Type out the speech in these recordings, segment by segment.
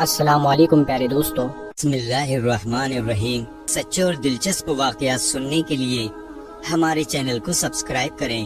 السلام علیکم پیارے دوستو، بسم اللہ الرحمن الرحیم۔ سچے اور دلچسپ واقعات سننے کے لیے ہمارے چینل کو سبسکرائب کریں۔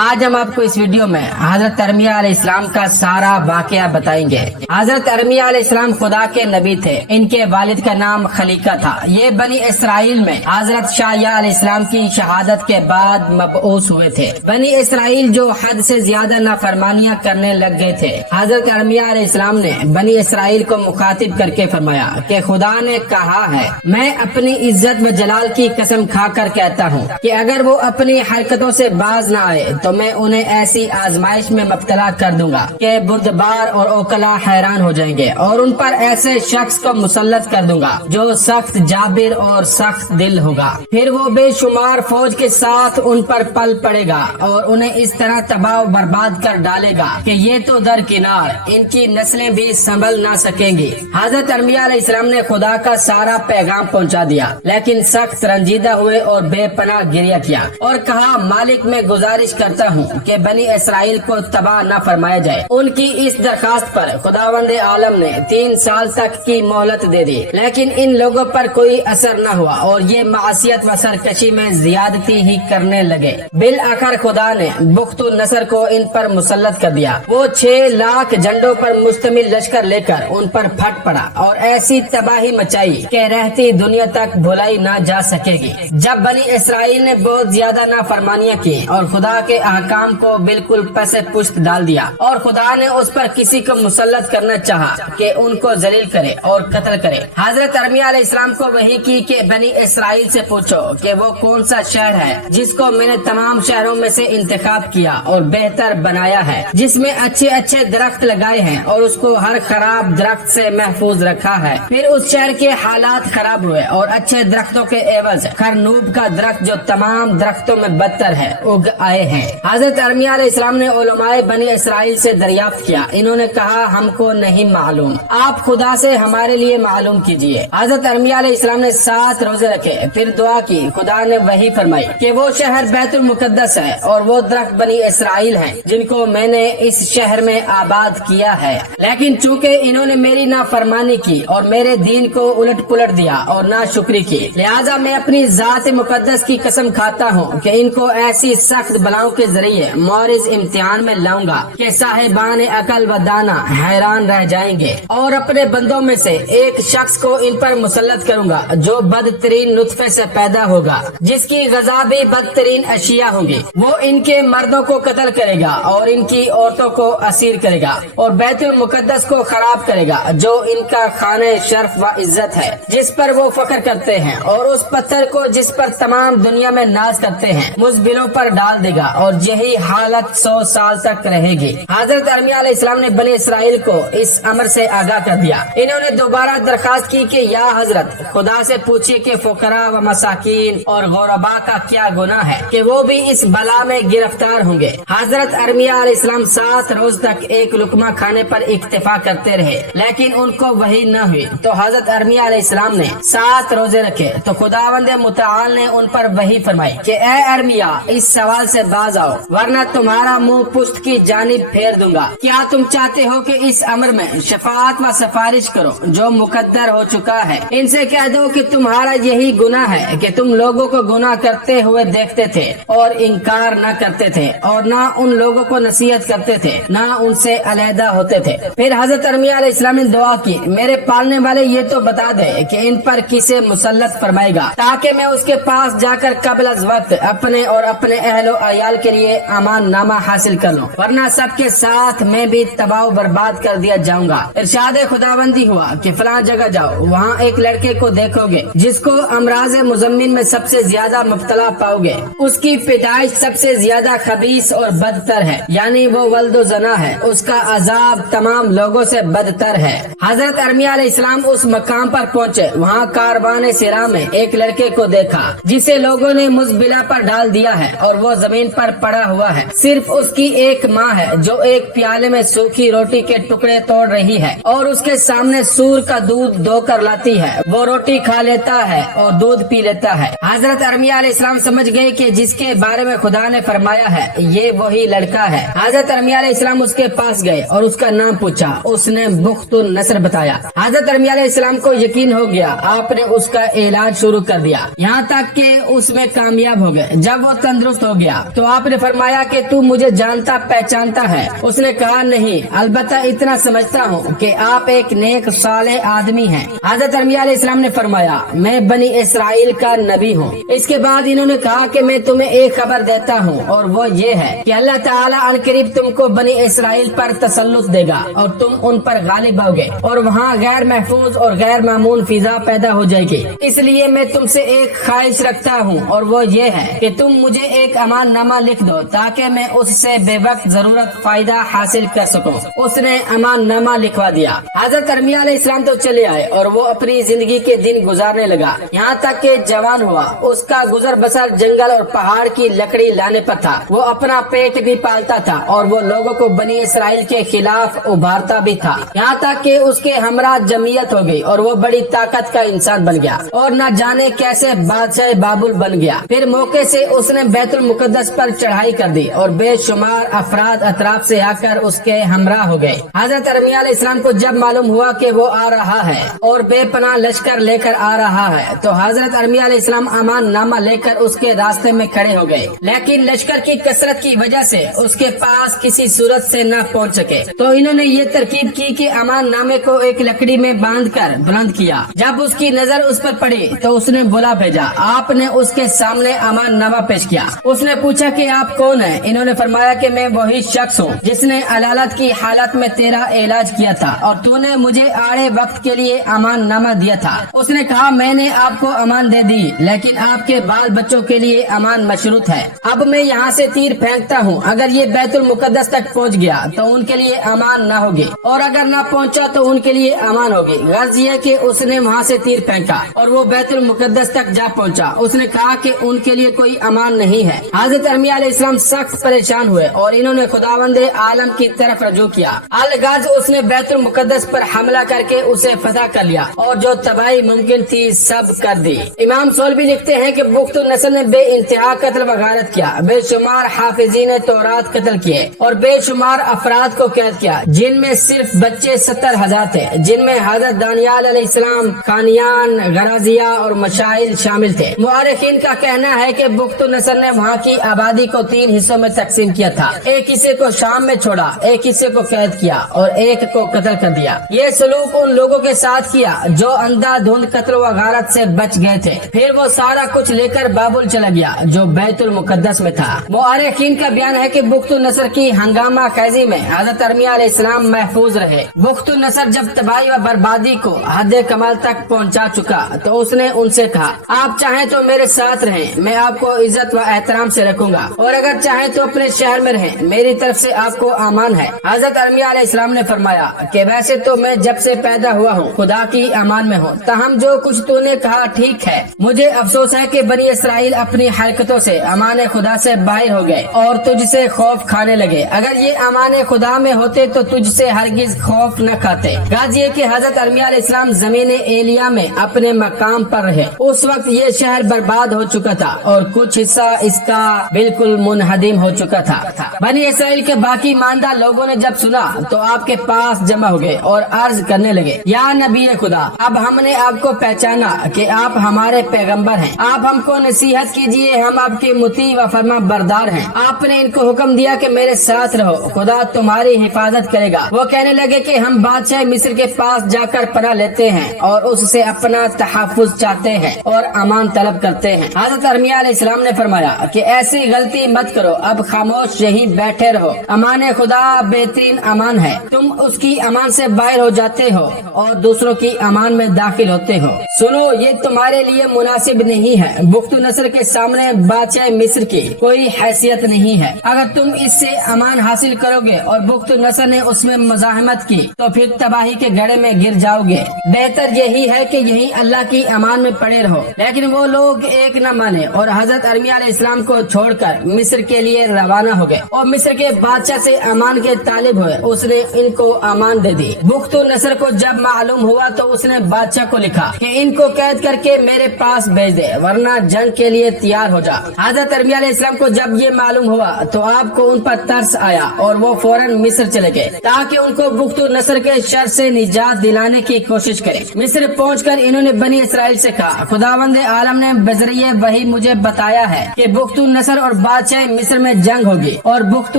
آج ہم آپ کو اس ویڈیو میں حضرت ارمیہ علیہ السلام کا سارا واقعہ بتائیں گے۔ حضرت ارمیہ علیہ السلام خدا کے نبی تھے۔ ان کے والد کا نام خلیقہ تھا۔ یہ بنی اسرائیل میں حضرت شعیہ علیہ السلام کی شہادت کے بعد مبعوث ہوئے تھے۔ بنی اسرائیل جو حد سے زیادہ نافرمانیاں کرنے لگ گئے تھے، حضرت ارمیہ علیہ السلام نے بنی اسرائیل کو مخاطب کر کے فرمایا کہ خدا نے کہا ہے، میں اپنی عزت و جلال کی قسم کھا کر کہتا ہوں کہ اگر وہ اپنی حرکتوں سے باز نہ آئے تو میں انہیں ایسی آزمائش میں مبتلا کر دوں گا کہ بردبار اور اوکلا حیران ہو جائیں گے، اور ان پر ایسے شخص کو مسلط کر دوں گا جو سخت جابر اور سخت دل ہوگا۔ پھر وہ بے شمار فوج کے ساتھ ان پر پل پڑے گا اور انہیں اس طرح تباہ و برباد کر ڈالے گا کہ یہ تو درکنار ان کی نسلیں بھی سنبھل نہ سکیں گی۔ حضرت ارمیہ علیہ السلام نے خدا کا سارا پیغام پہنچا دیا، لیکن سخت رنجیدہ ہوئے اور بے پناہ گریہ کیا اور کہا، مالک میں گزارش کرتا ہوں کہ بنی اسرائیل کو تباہ نہ فرمایا جائے۔ ان کی اس درخواست پر خداوند عالم نے 3 سال تک کی مہلت دے دی، لیکن ان لوگوں پر کوئی اثر نہ ہوا اور یہ معصیت و سرکشی میں زیادتی ہی کرنے لگے۔ بالآخر خدا نے بخت و نصر کو ان پر مسلط کر دیا۔ وہ 6 لاکھ جھنڈوں پر مشتمل لشکر لے کر ان پر پھٹ پڑا اور ایسی تباہی مچائی کہ رہتی دنیا تک بھلائی نہ جا سکے گی۔ جب بنی اسرائیل نے بہت زیادہ نافرمانیاں کی اور خدا کے احکام کو بالکل پس پشت ڈال دیا، اور خدا نے اس پر کسی کو مسلط کرنا چاہا کہ ان کو ذلیل کرے اور قتل کرے، حضرت ارمیہ علیہ السلام کو وحی کی کہ بنی اسرائیل سے پوچھو کہ وہ کون سا شہر ہے جس کو میں نے تمام شہروں میں سے انتخاب کیا اور بہتر بنایا ہے، جس میں اچھے اچھے درخت لگائے ہیں اور اس کو ہر خراب درخت سے محفوظ رکھا ہے۔ پھر اس شہر کے حالات خراب ہوئے اور اچھے درختوں کے عوض خرنوب کا درخت جو تمام درختوں میں بدتر ہے اگ آئے ہیں۔ حضرت ارمیہ علیہ السلام نے علماء بنی اسرائیل سے دریافت کیا۔ انہوں نے کہا، ہم کو نہیں معلوم، آپ خدا سے ہمارے لیے معلوم کیجئے۔ حضرت ارمیہ علیہ السلام نے 7 روزے رکھے، پھر دعا کی۔ خدا نے وحی فرمائی کہ وہ شہر بیت المقدس ہے اور وہ درخت بنی اسرائیل ہیں جن کو میں نے اس شہر میں آباد کیا ہے، لیکن چونکہ انہوں نے میری نافرمانی کی اور میرے دین کو الٹ پلٹ دیا اور ناشکری کی، لہٰذا میں اپنی ذات مقدس کی قسم کھاتا ہوں کہ ان کو ایسی سخت بلاؤں کے ذریعے معرض امتحان میں لاؤں گا کہ صاحبان عقل و دانا حیران رہ جائیں گے، اور اپنے بندوں میں سے ایک شخص کو ان پر مسلط کروں گا جو بدترین نطفے سے پیدا ہوگا، جس کی غذا بھی بدترین اشیاء ہوں گی۔ وہ ان کے مردوں کو قتل کرے گا اور ان کی عورتوں کو اسیر کرے گا اور بیت المقدس کو خراب کرے گا جو ان کا خانہ شرف و عزت ہے، جس پر وہ فخر کرتے ہیں، اور اس پتھر کو جس پر تمام دنیا میں ناز کرتے ہیں مزبلوں پر ڈال دے گا، اور یہی حالت 100 سال تک رہے گی۔ حضرت ارمیہ علیہ السلام نے بنی اسرائیل کو اس امر سے آگاہ کر دیا۔ انہوں نے دوبارہ درخواست کی کہ یا حضرت، خدا سے پوچھیے کہ فقراء و مساکین اور غرباء کا کیا گناہ ہے کہ وہ بھی اس بلا میں گرفتار ہوں گے۔ حضرت ارمیہ علیہ السلام 7 روز تک ایک لقمہ کھانے پر اکتفا کرتے رہے، لیکن ان کو وحی نہ ہوئی۔ تو حضرت ارمیہ علیہ السلام نے 7 روزے رکھے تو خداوند متعال نے ان پر وحی فرمائی کہ اے ارمیہ، اس سوال سے باز آؤ ورنہ تمہارا منہ پشت کی جانب پھیر دوں گا۔ کیا تم چاہتے ہو کہ اس امر میں شفاعت و سفارش کرو جو مقدر ہو چکا ہے؟ ان سے کہہ دو کہ تمہارا یہی گناہ ہے کہ تم لوگوں کو گناہ کرتے ہوئے دیکھتے تھے اور انکار نہ کرتے تھے، اور نہ ان لوگوں کو نصیحت کرتے تھے، نہ ان سے علیحدہ ہوتے تھے۔ پھر حضرت ارمیہ علیہ السلام نے دعا کی، میرے پالنے والے یہ تو بتا دے کہ ان پر کسے مسلط فرمائے گا، تاکہ میں اس کے پاس جا کر قبل از وقت اپنے اور اپنے اہل و عیال کے لیے امان نامہ حاصل کر لوں، ورنہ سب کے ساتھ میں بھی تباہ و برباد کر دیا جاؤں گا۔ ارشاد خداوندی ہوا کہ فلاں جگہ جاؤ، وہاں ایک لڑکے کو دیکھو گے جس کو امراض مزمن میں سب سے زیادہ مبتلا پاؤ گے، اس کی پیدائش سب سے زیادہ خبیث اور بدتر ہے، یعنی وہ ولد و زنا ہے، اس کا عذاب تمام لوگوں سے بدتر ہے۔ حضرت ارمیہ علیہ السلام اس مقام پر پہنچے، وہاں کاروان سرا میں ایک لڑکے کو دیکھا جسے لوگوں نے مزبلہ پر ڈال دیا ہے اور وہ زمین پر पर पड़ा हुआ है। सिर्फ उसकी एक माँ है जो एक प्याले में सूखी रोटी के टुकड़े तोड़ रही है और उसके सामने सूर का दूध धोकर लाती है। वो रोटी खा लेता है और दूध पी लेता है। हजरत अरमिया अलैहिस्सलाम समझ गए कि जिसके बारे में खुदा ने फरमाया है ये वही लड़का है। हजरत अरमिया अलैहिस्सलाम उसके पास गए और उसका नाम पूछा। उसने बुख्तुन नसर बताया। हजरत अरमिया अलैहिस्सलाम को यकीन हो गया। आपने उसका इलाज शुरू कर दिया, यहाँ तक कि उसमें कामयाब हो गए। जब वो तंदुरुस्त हो गया तो आपने फरमाया कि तू मुझे जानता पहचानता है? उसने कहा नहीं, अलबत्ता इतना समझता हूँ कि आप एक नेक सालेह आदमी हैं। हजरत अरमिया अलैहिस्सलाम ने फरमाया मैं बनी इसराइल का नबी हूँ। इसके बाद इन्होंने कहा कि मैं तुम्हें एक खबर देता हूँ और वो ये है कि अल्लाह ताला अनकरीब तुमको बनी इसराइल पर तसल्लुत देगा और तुम उन पर गालिब होगे और वहाँ गैर महफूज और गैर मामून फिजा पैदा हो जाएगी। इसलिए मैं तुमसे एक ख्वाहिश रखता हूँ और वो ये है कि तुम मुझे एक अमान नामा लिख दो ताकि मैं उससे बेवक्त जरूरत फायदा हासिल कर सकूं। उसने अमान नामा लिखवा दिया। हजरत अरमिया अलैहिस्सलाम तो चले आए और वो अपनी जिंदगी के दिन गुजारने लगा, यहाँ तक कि जवान हुआ। उसका गुजर बसर जंगल और पहाड़ की लकड़ी लाने पर था। वो अपना पेट भी पालता था और वो लोगों को बनी इसराइल के खिलाफ उभारता भी था, यहाँ तक कि उसके हमरा जमीयत हो गई और वो बड़ी ताकत का इंसान बन गया और न जाने कैसे बादशाह बाबुल बन गया। फिर मौके से उसने बैतुल मुकद्दस पर चढ़ाई कर दी और बेशुमार अफराद अतराफ से आकर उसके हमरा हो गए। हजरत अरमिया अलैहिस्सलाम को जब मालूम हुआ कि वो आ रहा है और बेपनाह लश्कर लेकर आ रहा है तो हजरत अरमिया अलैहिस्सलाम अमान नामा लेकर उसके रास्ते में खड़े हो गए, लेकिन लश्कर की कसरत की वजह से उसके पास किसी सूरत से न पहुंच सके। तो इन्होंने ये तरकीब की कि अमान नामे को एक लकड़ी में बांधकर बुलंद किया। जब उसकी नजर उस पर पड़ी तो उसने बुला भेजा। आपने उसके सामने अमान नामा पेश किया। उसने पूछा कि आप कौन हैं? इन्होंने फरमाया कि मैं वही शख्स हूँ जिसने अदालत की हालत में तेरा इलाज किया था और तूने मुझे आड़े वक्त के लिए अमान नामा दिया था। उसने कहा मैंने आपको अमान दे दी, लेकिन आपके बाल बच्चों के लिए अमान मशरूत है। अब मैं यहाँ से तीर फेंकता हूँ, अगर ये बैतुल मुकद्दस तक पहुँच गया तो उनके लिए अमान न होगी और अगर न पहुँचा तो उनके लिए अमान होगी। गर्ज ये कि उसने वहाँ से तीर फेंका और वो बैतुल मुकद्दस तक जा पहुँचा। उसने कहा कि उनके लिए कोई अमान नहीं है। हजरत अरमिया अलैहिस्सलाम सख्त परेशान हुए और इन्होंने खुदावंद आलम की तरफ रजू किया। अलगाज उसने बैतुल मुकद्दस पर हमला करके उसे फतह कर लिया और जो तबाही मुमकिन थी सब कर दी। इमाम सोलबी लिखते हैं कि बुख्तुन नसर ने बे इंतहा कत्ल व गारत किया, बेशुमार हाफिजीन तौरात कत्ल किए और बेशुमार अफराद को कैद किया, जिनमें सिर्फ बच्चे 70,000 थे, जिनमें हजरत दानियाल अलैहिस्सलाम, कानियान, गराजिया और मशाइल शामिल थे। मुआरिखीन का कहना है कि बुख्तुन नसर ने वहाँ की आबादी को 3 हिस्सों में तकसीम किया था। एक हिस्से को शाम में छोड़ा, एक हिस्से को कैद किया और एक को कत्ल कर दिया। ये सलूक उन लोगों के साथ किया जो अंधाधुंध कत्ल व गारत से बच गए थे। फिर वो सारा कुछ लेकर बाबुल चला गया जो बैतुल मुकद्दस में था। मुआरिखीन का बयान है कि बुख्तुन नसर की हंगामा खैजी में हजरत अरमिया अलैहिस्सलाम महफूज रहे। बुख्तुन नसर जब तबाही व बर्बादी को हद कमाल तक पहुंचा चुका तो उसने उनसे कहा आप चाहें तो मेरे साथ रहें, मैं आपको इज्जत व एहतराम से रखूंगा और अगर चाहें तो अपने शहर में रहें, मेरी तरफ से आपको अमान है। हजरत अरमिया अलैहिस्सलाम ने फरमाया कि वैसे तो मैं जब से पैदा हुआ हूँ खुदा की अमान में हूँ, ताहम जो कुछ तूने कहा ठीक है। मुझे अफसोस है कि बनी इसराइल अपनी हरकतों से अमान खुदा से बाहर हो गए और तुझसे खौफ खाने लगे। अगर ये अमान खुदा में होते तो तुझसे हरगिज खौफ न खाते। गाजी कि हजरत अरमिया अलैहिस्सलाम जमीन एलिया में अपने मकाम पर रहे। उस वक्त ये शहर बर्बाद हो चुका था और कुछ हिस्सा इसका बिल्कुल मुनहदिम हो चुका था। बनी इसराइल के बाकी ईमानदार लोगों ने जब सुना तो आपके पास जमा हो गए और अर्ज करने लगे या नबी खुदा, अब हमने आपको पहचाना कि आप हमारे पैगंबर हैं। आप हमको नसीहत कीजिए, हम आपके मुती व फरमा बरदार हैं। आपने इनको हुक्म दिया कि मेरे साथ रहो, खुदा तुम्हारी हिफाजत करेगा। वो कहने लगे कि हम बादशाह मिस्र के पास जाकर पनाह लेते हैं और उससे अपना तहफ़्फ़ुज़ चाहते हैं और अमान तलब करते हैं। हज़रत अरमिया अलैहिस्सलाम ने फरमाया कि ऐसी गलती मत करो, अब खामोश यहीं बैठे रहो। अमान खुदा बेहतरीन अमान है, तुम उसकी अमान से बाहर हो जाते हो और दूसरों की अमान में दाखिल होते हो। सुनो, ये तुम्हारे लिए मुनासिब नहीं है। बुख्त नसर के सामने बादशाह मिस्र की कोई हैसियत नहीं है। अगर तुम इससे अमान हासिल करोगे और बुख्त नसर ने उसमें मज़ाहमत की तो फिर तबाही के गड्ढे में गिर जाओगे। बेहतर यही है कि यही अल्लाह की अमान में पड़े रहो। लेकिन वो लोग एक न माने और हजरत अरमिया अलैहिस्सलाम को छोड़कर मिस्र के लिए रवाना हो गए और मिस्र के बादशाह से अमान के तालिब हुए। उसने इनको अमान दे दी। बुख्त नसर को जब मालूम हुआ तो उसने बादशाह को लिखा कि इनको कैद करके मेरे पास भेज दे, वरना जंग के लिए तैयार हो जा। हजरत अरमिया अलैहिस्सलाम को जब ये मालूम हुआ तो आपको उन पर तरस आया और वो फौरन मिस्र चले गए ताकि उनको बुख्त नसर के शर से निजात दिलाने की कोशिश करे। मिस्र पहुंचकर इन्होंने बनी इसराइल से कहा, खुदावंद आलम ने बजरिए वही मुझे बताया है कि बुख्त नसर और बादशाह मिस्र में जंग होगी और बुख्त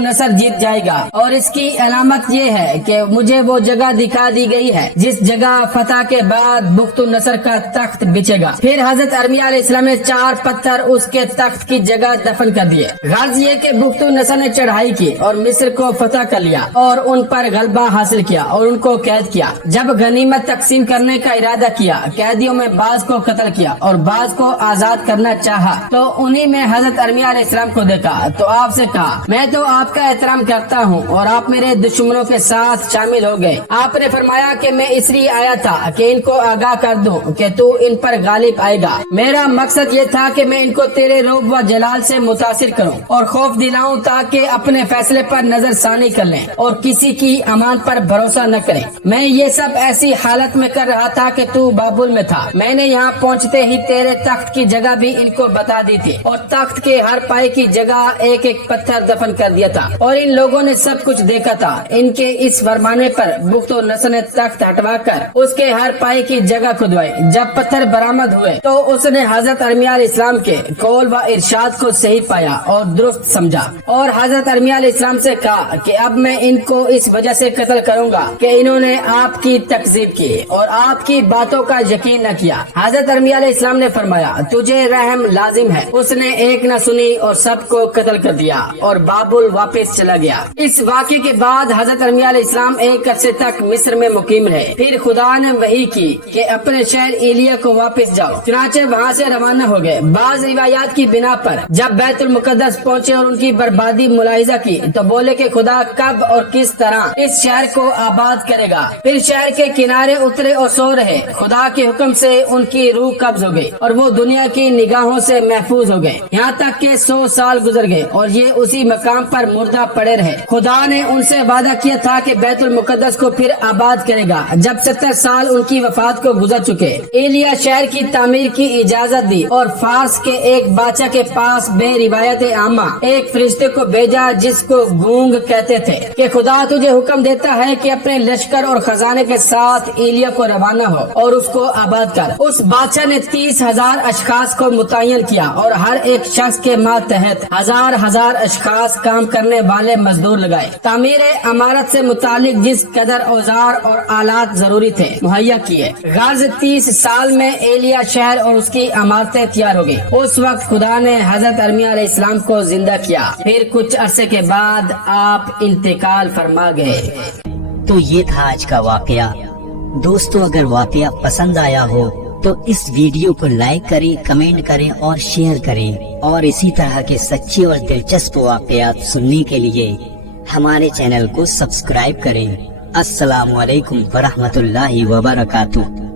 नसर जीत जाएगा, और इसकी अलामत ये है कि मुझे वो जगह दिखा दी गई है जिस जगह फतह के बाद बुख्त नसर का तख्त बिछेगा। फिर हजरत अरमिया अलैहिस्सलाम ने 4 पत्थर उसके तख्त की जगह दफन कर दिए। गर्ज ये कि बुख्त नसर ने चढ़ाई की और मिस्र को फतह कर लिया और उन पर गलबा हासिल किया और उनको कैद किया। जब गनीमत तकसीम करने का इरादा किया, कैदियों में बाज को कत्ल किया और बाज को आजाद करना चाहा तो उन्हीं में हजरत अरमिया अलैहिस्सलाम को देखा तो आपसे कहा, मैं तो आपका एहतराम करता हूँ और आप मेरे दुश्मनों के साथ शामिल हो गए। आपने फरमाया कि मैं इसलिए आया था कि इनको आगाह कर दूं कि तू इन पर गालिब आएगा। मेरा मकसद ये था कि मैं इनको तेरे रूब व जलाल से मुतासिर करूं और खौफ दिलाऊं ताकि अपने फैसले पर नजरसानी कर लें और किसी की अमान पर भरोसा न करें। मैं ये सब ऐसी हालत में कर रहा था कि तू बाबुल में था। मैंने यहाँ पहुँचते ही तेरे तख्त की जगह भी इनको बता दी थी और तख्त के हर पाए की जगह एक एक पत्थर दफन कर दिया था और इन लोगों ने सब कुछ देखा था। इनके इस फरमाने पर बुख्त नसर ने तख्त हटवा कर उसके हर पाए की जगह खुदवाई। जब पत्थर बरामद हुए तो उसने हजरत अरमिया अलैहिस्सलाम के कौल व इरशाद को सही पाया और दुरुस्त समझा और हजरत अरमिया अलैहिस्सलाम से कहा कि अब मैं इनको इस वजह से कत्ल करूंगा कि इन्होंने आपकी तकजीब की और आपकी बातों का यकीन न किया। हजरत अरमिया अलैहिस्सलाम ने फरमाया, तुझे रहम लाजिम है। उसने एक न सुनी और सबको कत्ल कर दिया और बाबुल वापस चला गया। इस वाक़े के बाद हजरत अरमिया अलैहिस्सलाम एक अरसे तक मिस्र में मुकीम रहे। फिर खुदा ने वही की कि अपने शहर एलिया को वापस जाओ। चुनाचे वहाँ से रवाना हो गए। बाज रिवायात की बिना पर जब बैतुल मुकद्दस पहुँचे और उनकी बर्बादी मुलाहिजा की तो बोले कि खुदा कब और किस तरह इस शहर को आबाद करेगा। फिर शहर के किनारे उतरे और सो रहे। खुदा के हुक्म से उनकी रूह कब्ज हो गई और वो दुनिया की निगाहों से महफूज हो गए। यहाँ तक के 100 साल गुजर गए और ये उसी मकाम पर मुर्दा पड़े रहे। खुदा ने उनसे वादा किया था कि बैतुल मुकद्दस को फिर आबाद करेगा। जब 70 साल उनकी वफात को गुजर चुके, एलिया शहर की तामीर की इजाजत दी और फारस के एक बादशाह के पास बे रिवायत आमा एक फरिश्ते को भेजा जिसको गूंग कहते थे कि खुदा तुझे हुक्म देता है कि अपने लश्कर और खजाने के साथ एलिया को रवाना हो और उसको आबाद कर। उस बादशाह ने 30,000 अशखास को मुतय्यन किया और हर एक शख्स के मातहत हजार अशखास काम करने वाले मजदूर लगाए। तामीर अमारत से मुतालिक जिस कदर औजार और आलात जरूरी थे मुहैया किए। गर्ज 30 साल में एलिया शहर और उसकी अमारतें तैयार हो गई। उस वक्त खुदा ने हजरत अरमिया अलैहिस्सलाम को जिंदा किया। फिर कुछ अरसे के बाद आप इंतकाल फरमा गए। तो ये था आज का वाकया। दोस्तों, अगर वाकया पसंद आया हो तो इस वीडियो को लाइक करें, कमेंट करें और शेयर करें और इसी तरह के सच्चे और दिलचस्प वाकयात सुनने के लिए हमारे चैनल को सब्सक्राइब करें। अस्सलामु अलैकुम वरहमतुल्लाहि वबरकातुहू।